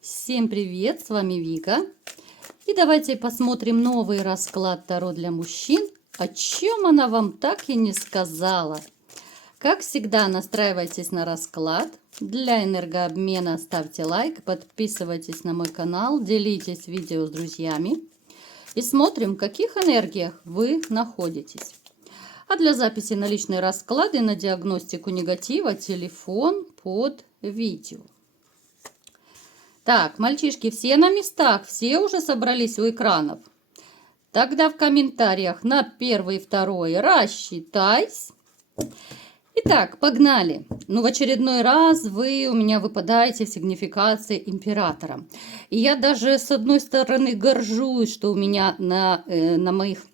Всем привет, с вами Вика. И давайте посмотрим новый расклад Таро для мужчин. О чем она вам так и не сказала. Как всегда, настраивайтесь на расклад. Для энергообмена ставьте лайк, подписывайтесь на мой канал, делитесь видео с друзьями. И смотрим, в каких энергиях вы находитесь. А для записи на личные расклады, на диагностику негатива, телефон под видео. Так, мальчишки, все на местах, все уже собрались у экранов. Тогда в комментариях на первый и второй рассчитайся. Итак, погнали. В очередной раз вы у меня выпадаете в сигнификации императора. И я даже с одной стороны горжусь, что у меня на моих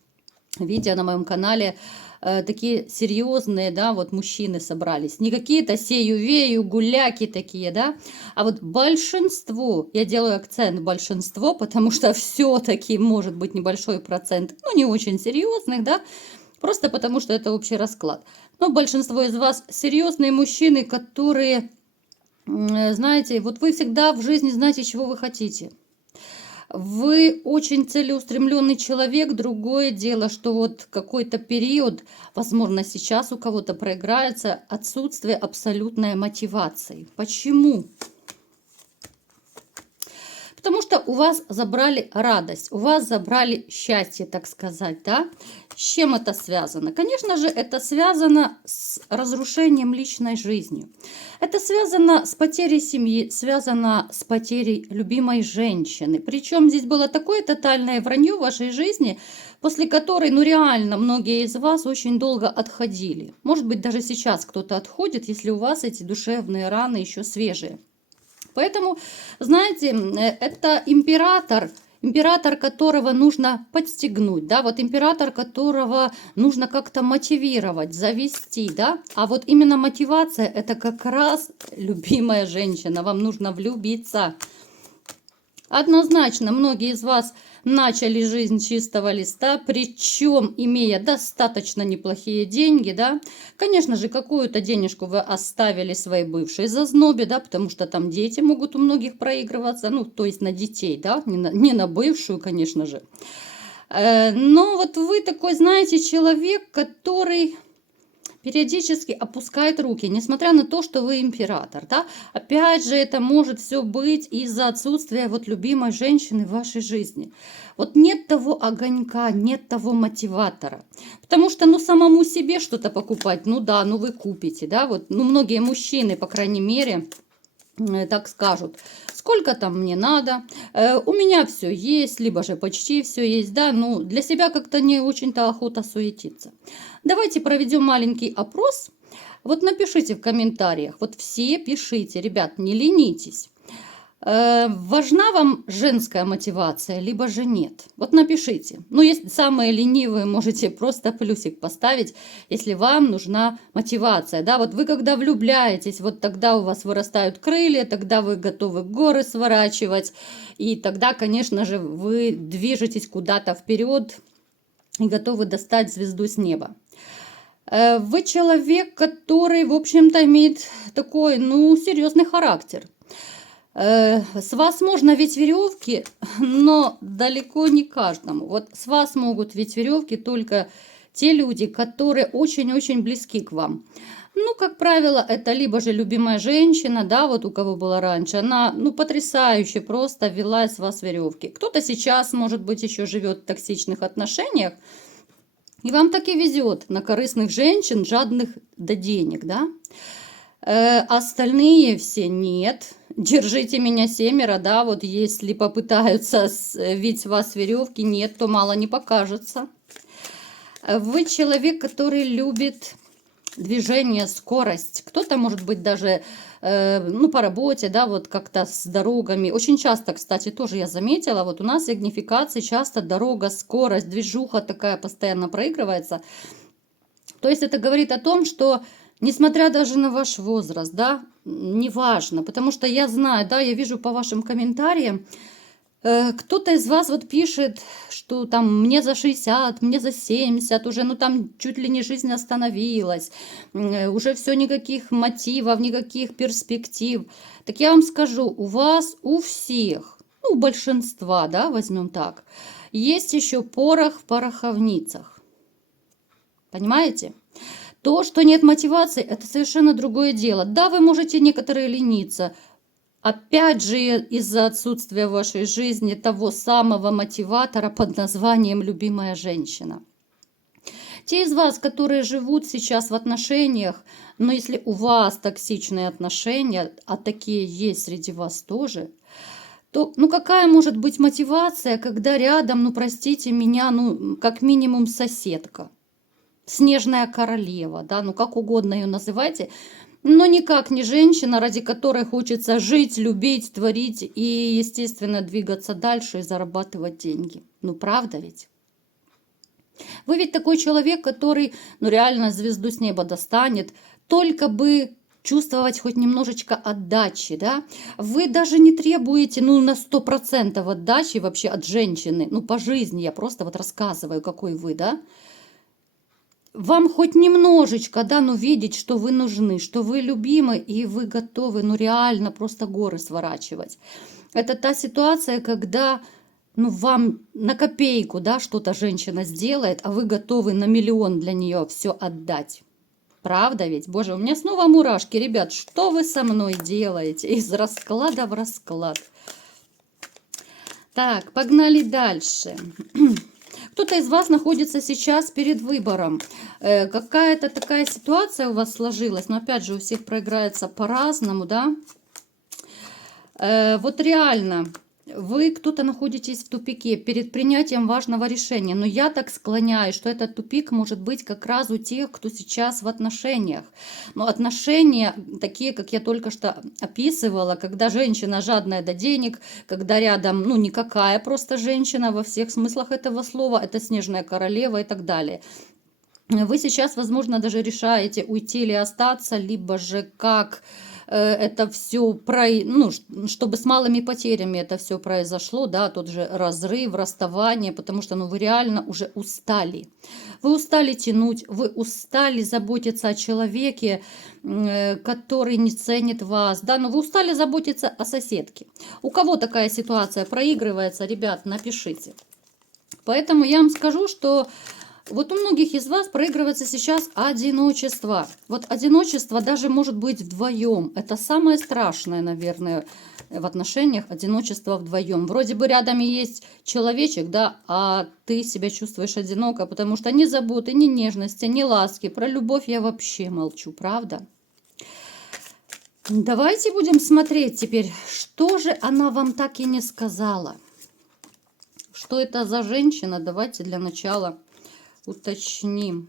видео, на моем канале такие серьезные, да, вот мужчины собрались. Не какие-то сею-вею, гуляки такие, да, а вот большинство, я делаю акцент большинство, потому что все-таки может быть небольшой процент, не очень серьезных, да, просто потому что это общий расклад. Но большинство из вас серьезные мужчины, которые, знаете, вот вы всегда в жизни знаете, чего вы хотите. Вы очень целеустремленный человек. Другое дело, что вот какой-то период, возможно, сейчас у кого-то проиграется отсутствие абсолютной мотивации. Почему? Потому что у вас забрали радость, у вас забрали счастье, так сказать, да? С чем это связано? Конечно же, это связано с разрушением личной жизни. Это связано с потерей семьи, связано с потерей любимой женщины. Причем здесь было такое тотальное вранье в вашей жизни, после которой, реально, многие из вас очень долго отходили. Может быть, даже сейчас кто-то отходит, если у вас эти душевные раны еще свежие. Поэтому, знаете, это император, которого нужно подстегнуть, да, вот император, которого нужно как-то мотивировать, завести, да, а вот именно мотивация, это как раз любимая женщина, вам нужно влюбиться. Однозначно, многие из вас начали жизнь с чистого листа, причем имея достаточно неплохие деньги, да. Конечно же, какую-то денежку вы оставили своей бывшей зазнобе, да, потому что там дети могут у многих проигрываться, то есть на детей, да, не на бывшую, конечно же. Но вот вы такой, знаете, человек, который периодически опускает руки, несмотря на то, что вы император, да. Опять же, это может все быть из-за отсутствия вот любимой женщины в вашей жизни. Вот нет того огонька, нет того мотиватора. Потому что, самому себе что-то покупать, вы купите, да, вот, многие мужчины, по крайней мере, так скажут, сколько там мне надо, у меня все есть, либо же почти все есть, да, для себя как-то не очень-то охота суетиться. Давайте проведем маленький опрос. Вот напишите в комментариях, вот все пишите, ребят, не ленитесь. Важна вам женская мотивация, либо же нет? Вот напишите. Если самые ленивые, можете просто плюсик поставить, если вам нужна мотивация. Да, вот вы когда влюбляетесь, вот тогда у вас вырастают крылья, тогда вы готовы горы сворачивать, и тогда, конечно же, вы движетесь куда-то вперед и готовы достать звезду с неба. Вы человек, который, в общем-то, имеет такой, серьезный характер. С вас можно ведь веревки, но далеко не каждому. Вот с вас могут ведь веревки только те люди, которые очень-очень близки к вам. Как правило, это либо же любимая женщина, да, вот у кого была раньше, она, потрясающе просто вела с вас веревки. Кто-то сейчас, может быть, еще живет в токсичных отношениях, и вам так и везет на корыстных женщин, жадных до денег, да. Остальные все нет. Держите меня семеро, да, вот если попытаются свить с вас веревки, нет, то мало не покажется. Вы человек, который любит движение, скорость. Кто-то, может быть, даже по работе, да, вот как-то с дорогами. Очень часто, кстати, тоже я заметила, вот у нас в сигнификации часто дорога, скорость, движуха такая постоянно проигрывается. То есть это говорит о том, что несмотря даже на ваш возраст, да, неважно, потому что я знаю, да, я вижу по вашим комментариям, Кто-то из вас вот пишет, что там мне за 60, мне за 70, уже, ну там чуть ли не жизнь остановилась, уже все, никаких мотивов, никаких перспектив. Так я вам скажу, у вас, у всех, ну, у большинства, да, возьмем так, есть еще порох в пороховницах. Понимаете? То, что нет мотивации, это совершенно другое дело. Да, вы можете некоторые лениться. Опять же, из-за отсутствия в вашей жизни того самого мотиватора под названием «любимая женщина». Те из вас, которые живут сейчас в отношениях, но если у вас токсичные отношения, а такие есть среди вас тоже, то, ну, какая может быть мотивация, когда рядом, ну, простите меня, ну, как минимум соседка, снежная королева, да, ну, как угодно ее называйте, но никак не женщина, ради которой хочется жить, любить, творить и, естественно, двигаться дальше и зарабатывать деньги. Ну, правда ведь? Вы ведь такой человек, который, ну, реально звезду с неба достанет, только бы чувствовать хоть немножечко отдачи, да? Вы даже не требуете, ну, на 100% отдачи вообще от женщины, ну, по жизни я просто вот рассказываю, какой вы, да? Вам хоть немножечко, да, ну, видеть, что вы нужны, что вы любимы, и вы готовы, ну, реально просто горы сворачивать. Это та ситуация, когда, ну, вам на копейку, да, что-то женщина сделает, а вы готовы на миллион для нее все отдать. Правда ведь? Боже, у меня снова мурашки. Ребят, что вы со мной делаете? Из расклада в расклад. Так, погнали дальше. Кто-то из вас находится сейчас перед выбором. Какая-то такая ситуация у вас сложилась, но опять же у всех проиграется по-разному, да? Вот реально, вы кто-то находитесь в тупике перед принятием важного решения, но я так склоняюсь, что этот тупик может быть как раз у тех, кто сейчас в отношениях. Но отношения такие, как я только что описывала, когда женщина жадная до денег, когда рядом, ну, никакая просто женщина во всех смыслах этого слова, это снежная королева и так далее. Вы сейчас, возможно, даже решаете уйти или остаться, либо же как это все, ну, чтобы с малыми потерями это все произошло, да, тот же разрыв, расставание, потому что, ну, вы реально уже устали. Вы устали тянуть, вы устали заботиться о человеке, который не ценит вас, да, но вы устали заботиться о соседке. У кого такая ситуация проигрывается, ребят, напишите. Поэтому я вам скажу, что вот у многих из вас проигрывается сейчас одиночество. Вот одиночество даже может быть вдвоем. Это самое страшное, наверное, в отношениях, одиночество вдвоем. Вроде бы рядом есть человечек, да, а ты себя чувствуешь одиноко, потому что ни заботы, ни нежности, ни ласки. Про любовь я вообще молчу, правда? Давайте будем смотреть теперь, что же она вам так и не сказала. Что это за женщина? Давайте для начала уточним.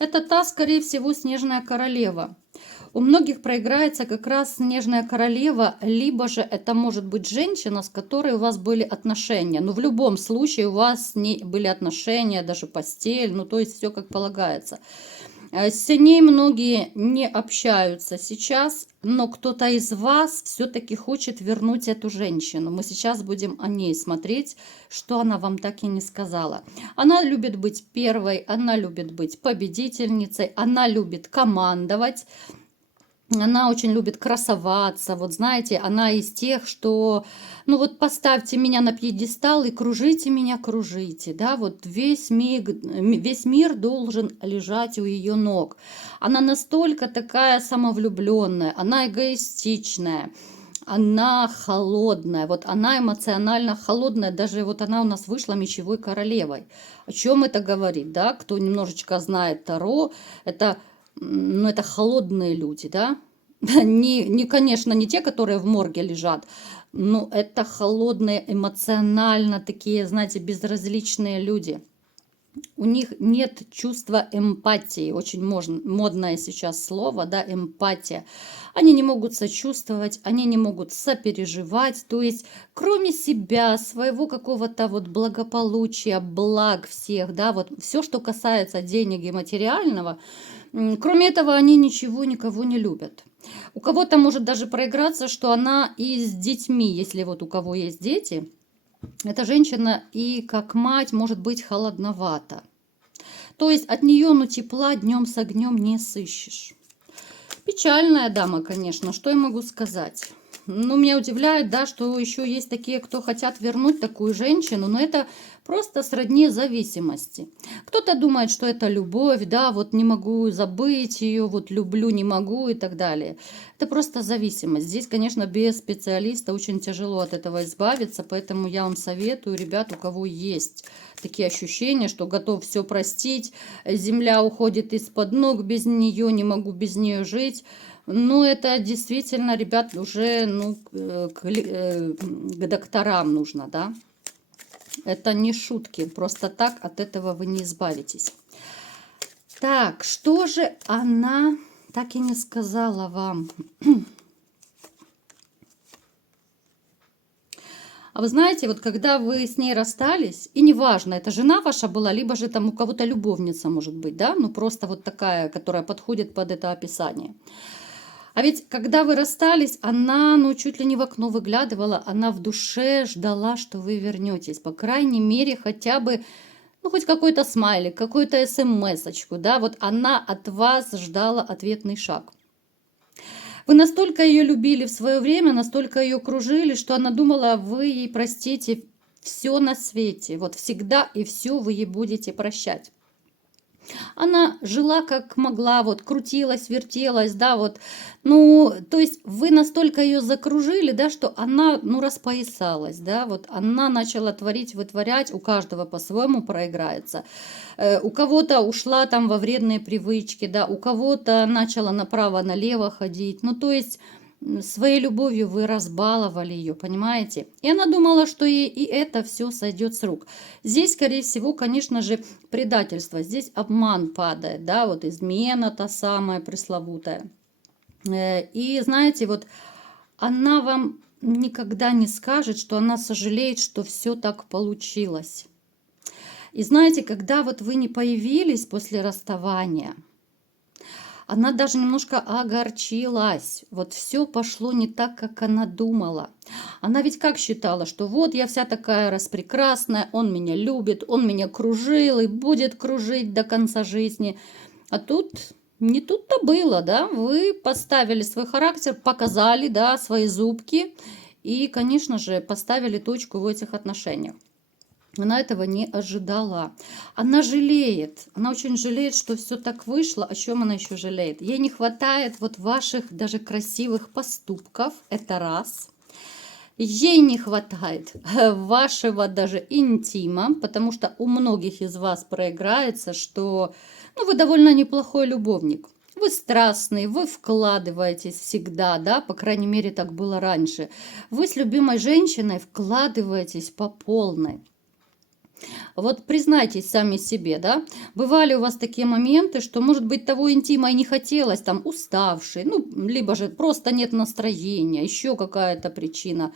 Это та, скорее всего, снежная королева. У многих проиграется как раз снежная королева, либо же это может быть женщина, с которой у вас были отношения. Но в любом случае у вас с ней были отношения, даже постель, ну то есть все как полагается. С ней многие не общаются сейчас, но кто-то из вас все-таки хочет вернуть эту женщину. Мы сейчас будем о ней смотреть, что она вам так и не сказала. Она любит быть первой, она любит быть победительницей, она любит командовать. Она очень любит красоваться, вот знаете, она из тех, что, ну вот поставьте меня на пьедестал и кружите меня, кружите, да, вот весь мир должен лежать у ее ног. Она настолько такая самовлюбленная, она эгоистичная, она холодная, вот она эмоционально холодная, даже вот она у нас вышла мечевой королевой. О чем это говорит, да, кто немножечко знает Таро, это, ну, это холодные люди, да, конечно, не те, которые в морге лежат, но это холодные, эмоционально такие, знаете, безразличные люди. У них нет чувства эмпатии, очень модное сейчас слово, да, эмпатия. Они не могут сочувствовать, они не могут сопереживать, то есть кроме себя, своего какого-то вот благополучия, благ всех, да, вот все, что касается денег и материального, Кроме этого, они ничего, никого не любят. У кого-то может даже проиграться, что она и с детьми, если вот у кого есть дети, эта женщина и как мать может быть холодновата. То есть от нее, ну, тепла днем с огнем не сыщешь. Печальная дама, конечно, что я могу сказать. Ну, меня удивляет, да, что еще есть такие, кто хотят вернуть такую женщину, но это просто сродни зависимости. Кто-то думает, что это любовь, да, вот не могу забыть ее, вот люблю, не могу и так далее. Это просто зависимость. Здесь, конечно, без специалиста очень тяжело от этого избавиться, поэтому я вам советую, ребят, у кого есть такие ощущения, что готов все простить, земля уходит из-под ног без нее, не могу без нее жить. Ну, это действительно, ребят, уже к докторам нужно, да. Это не шутки, просто так от этого вы не избавитесь. Так, что же она так и не сказала вам? А вы знаете, вот когда вы с ней расстались, и неважно, это жена ваша была, либо же там у кого-то любовница может быть, да, ну просто вот такая, которая подходит под это описание. А ведь когда вы расстались, она, ну, чуть ли не в окно выглядывала, она в душе ждала, что вы вернетесь. По крайней мере, хотя бы, ну, хоть какой-то смайлик, какую-то смс-очку, да, вот она от вас ждала ответный шаг. Вы настолько ее любили в свое время, настолько ее кружили, что она думала, вы ей простите все на свете. Вот всегда и все вы ей будете прощать. Она жила как могла, вот крутилась, вертелась, да, вот, ну, то есть вы настолько ее закружили, да, что она, ну, распоясалась, да, вот она начала творить, вытворять, у каждого по-своему проиграется. У кого-то ушла там во вредные привычки, да, у кого-то начала направо-налево ходить, ну, то есть своей любовью вы разбаловали ее, понимаете? И она думала, что ей и это все сойдет с рук. Здесь, скорее всего, конечно же, предательство. Здесь обман падает, да, вот измена та самая пресловутая. И знаете, вот она вам никогда не скажет, что она сожалеет, что все так получилось. И знаете, когда вот вы не появились после расставания, она даже немножко огорчилась. Вот все пошло не так, как она думала. Она ведь как считала, что вот я вся такая распрекрасная, он меня любит, он меня кружил и будет кружить до конца жизни. А тут не тут-то было, да? Вы поставили свой характер, показали, да, свои зубки и, конечно же, поставили точку в этих отношениях. Она этого не ожидала. Она жалеет. Она очень жалеет, что все так вышло. О чем она еще жалеет? Ей не хватает вот ваших даже красивых поступков. Это раз. Ей не хватает вашего даже интима, потому что у многих из вас проиграется, что ну, вы довольно неплохой любовник. Вы страстный, вы вкладываетесь всегда, да, по крайней мере, так было раньше. Вы с любимой женщиной вкладываетесь по полной. Вот признайтесь сами себе, да, бывали у вас такие моменты, что, может быть, того интима и не хотелось, там, уставший, ну, либо же просто нет настроения, еще какая-то причина.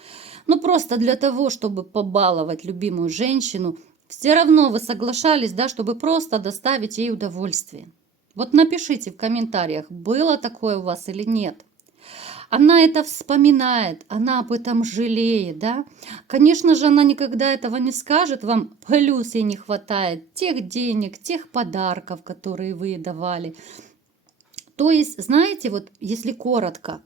Ну, просто для того, чтобы побаловать любимую женщину, все равно вы соглашались, да, чтобы просто доставить ей удовольствие. Вот напишите в комментариях, было такое у вас или нет. Она это вспоминает, она об этом жалеет, да. Конечно же, она никогда этого не скажет вам, плюс ей не хватает тех денег, тех подарков, которые вы ей давали. То есть, знаете, вот если коротко,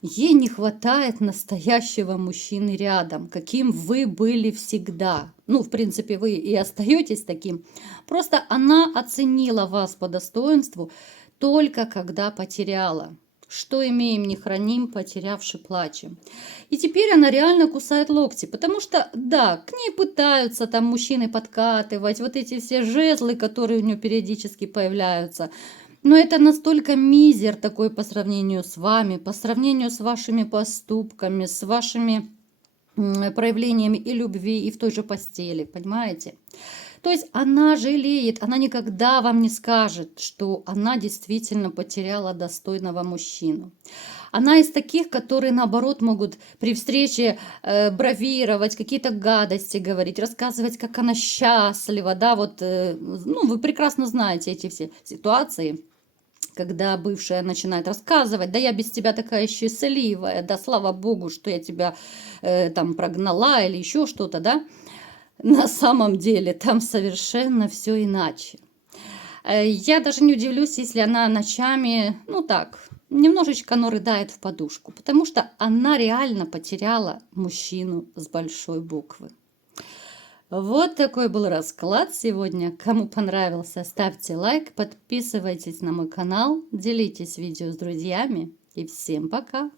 ей не хватает настоящего мужчины рядом, каким вы были всегда. Ну, в принципе, вы и остаетесь таким. Просто она оценила вас по достоинству только когда потеряла. Что имеем, не храним, потерявши плачем. И теперь она реально кусает локти, потому что, да, к ней пытаются там мужчины подкатывать, вот эти все жезлы, которые у нее периодически появляются. Но это настолько мизер такой по сравнению с вами, по сравнению с вашими поступками, с вашими проявлениями и любви, и в той же постели, понимаете? То есть она жалеет, она никогда вам не скажет, что она действительно потеряла достойного мужчину. Она из таких, которые, наоборот, могут при встрече бравировать, какие-то гадости говорить, рассказывать, как она счастлива, да, вот, ну, вы прекрасно знаете эти все ситуации, когда бывшая начинает рассказывать, да я без тебя такая счастливая, да слава богу, что я тебя там прогнала или еще что-то, да, на самом деле там совершенно все иначе. Я даже не удивлюсь, если она ночами, ну так, немножечко, но рыдает в подушку, потому что она реально потеряла мужчину с большой буквы. Вот такой был расклад сегодня. Кому понравился, ставьте лайк, подписывайтесь на мой канал, делитесь видео с друзьями и всем пока!